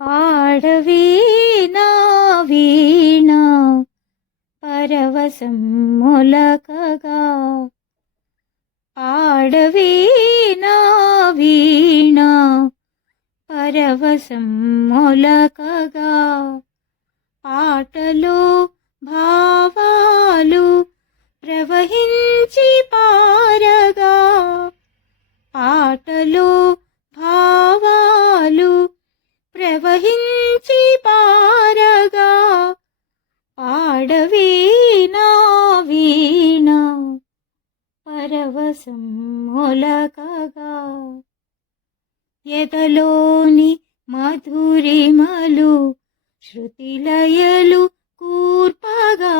పాడవీనా వీణా? వీణ పరవశం మొలకగా పాడవే నా వీణ? పరవశం మొలకగా పాటలో భావాలు ప్రవహించి పారగా. పాటలో పాడవే నా వీణ పరవశం మొలకగా. ఎదలోని మధురిమలు శృతిలయలు కూర్పగా.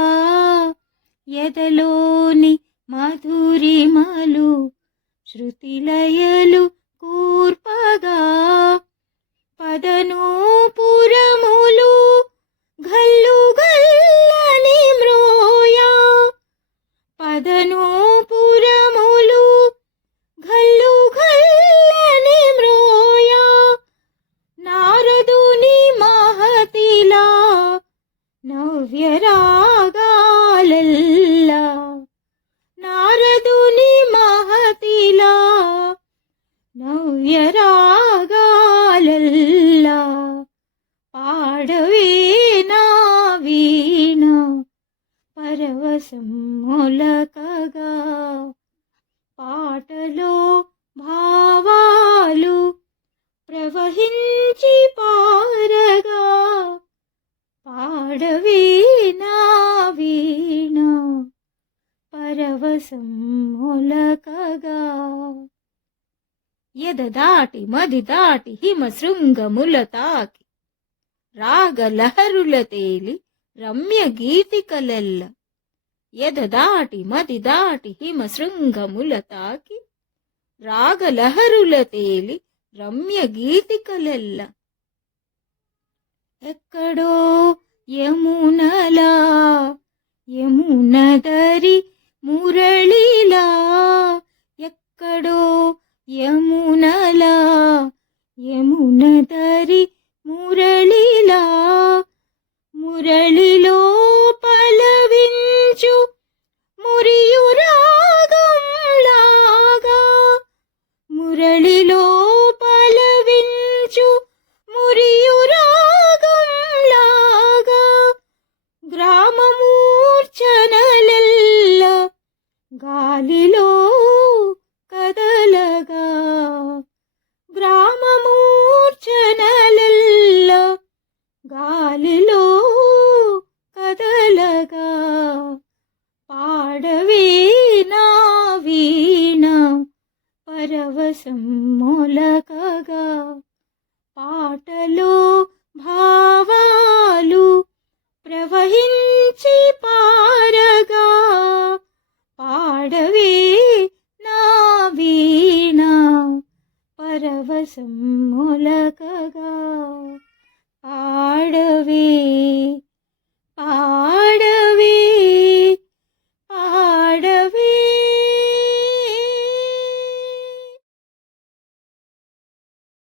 ఎదలోని మధురిమలు శృతిలయలు కూర్పగా. పదనూపురములు నారదుని మహతిలా నవ్యరాగాలల్లా పాడవే నా వీణ పరవశం మొలకగా పాటలో భావాలు ప్రవహించి పా పరవశం మొలకగా. ఎద దాటి మది దాటి హిమ శృంగముల తాకి. రాగలహరుల తేలి రమ్య గీతికలెల్ల ఎద దాటి మది దాటి హిమ శృంగముల తాకి. రాగలహరుల తేలి రమ్య గీతికలెల్ల ఎక్కడో యమునలా యమునలా యమున తరి మురళిలా మురళిలో గాలిలో కదలగా పాడవే నా వీణ పరవశం మొలకగా పాటలో భావాలు ప్రవహించి పారగా పాడవే నా వీణ పరవశం